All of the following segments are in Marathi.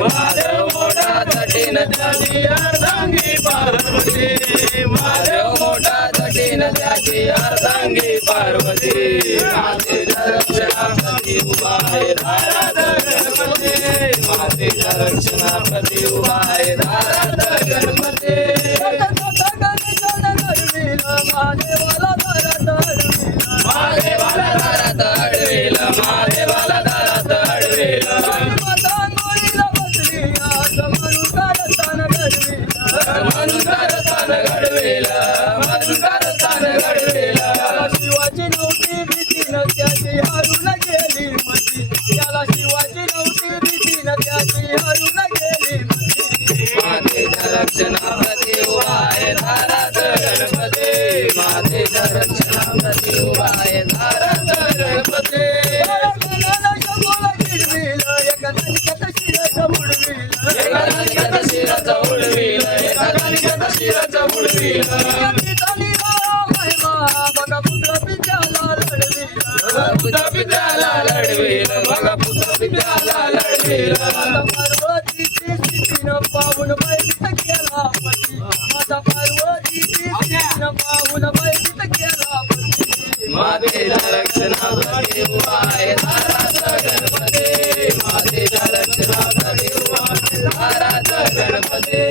महादेव मोठा जटीन त्याची अर्धांगी पार्वती महादेव मोठा जटीन त्याची अर्धांगी पार्वती मातेच्या रक्षणाप्रती उभा आहे दारात गणपती मातेच्या रक्षणाप्रती उभा आहे दारात गणपती महादेवाला दारात अडवेल महादेवाला दारात अडवेल म्हणून कारस्थान घडवेल म्हणून कारस्थान घडवेल शिवाची नव्हती भीती न त्याची हरून गेली मती त्याला शिवाची नव्हती भीती न त्याची हरून गेली मती मातेच्या रक्षणाप्रती उभा आहे दारात गणपती मातेच्या रक्षणाप्रती उभा आहे दारात गणपती एका दणक्यात शिराचं उडवील एका दणक्यात शिराचं उडवील बघा पुत्र पित्याला लढवील पुत्र पित्याला लढवेल बघा पुत्र पित्याला लढवेल पार्वतीची स्थितीनं पाहून बैठीत केला पती माझा पार्वतीची स्थितीनं पाहून बैठीत केला पती मातेच्या रक्षणाप्रती उभा आहे दारात गणपती मातेच्या रक्षणाप्रती उभा आहे दारात गणपती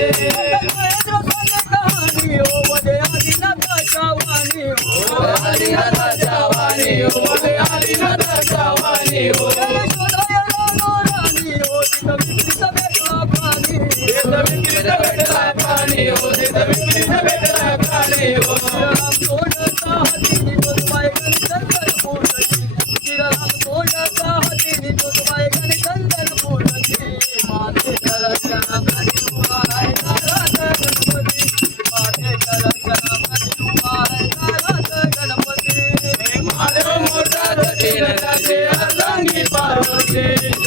कहाणी हो मध्ये आदिनाथाच्या वाणी हो आदिनाथाच्या वाणी हो आदिनाथाच्या वाणी हो शोधाया राणी हो तिथं विक्रीचा भेटला पाणी तिथं विक्रीत भेटला पाणी हो तिथं विक्रीत भेटला पाणी हो श्रीराम तोंडाचा हातीने जोगवाय गणचंदन पूर्णची श्रीराम तोंडाचा हातीने जोगवाय गणचंदन पूर्णची मातेच्या रक्षणाप्रती उभा आहे दारात गणपती मातेच्या रक्षणाप्रती उभा आहे दारात गणपती महादेव मोठा जटीन त्याची अर्धांगी पार्वती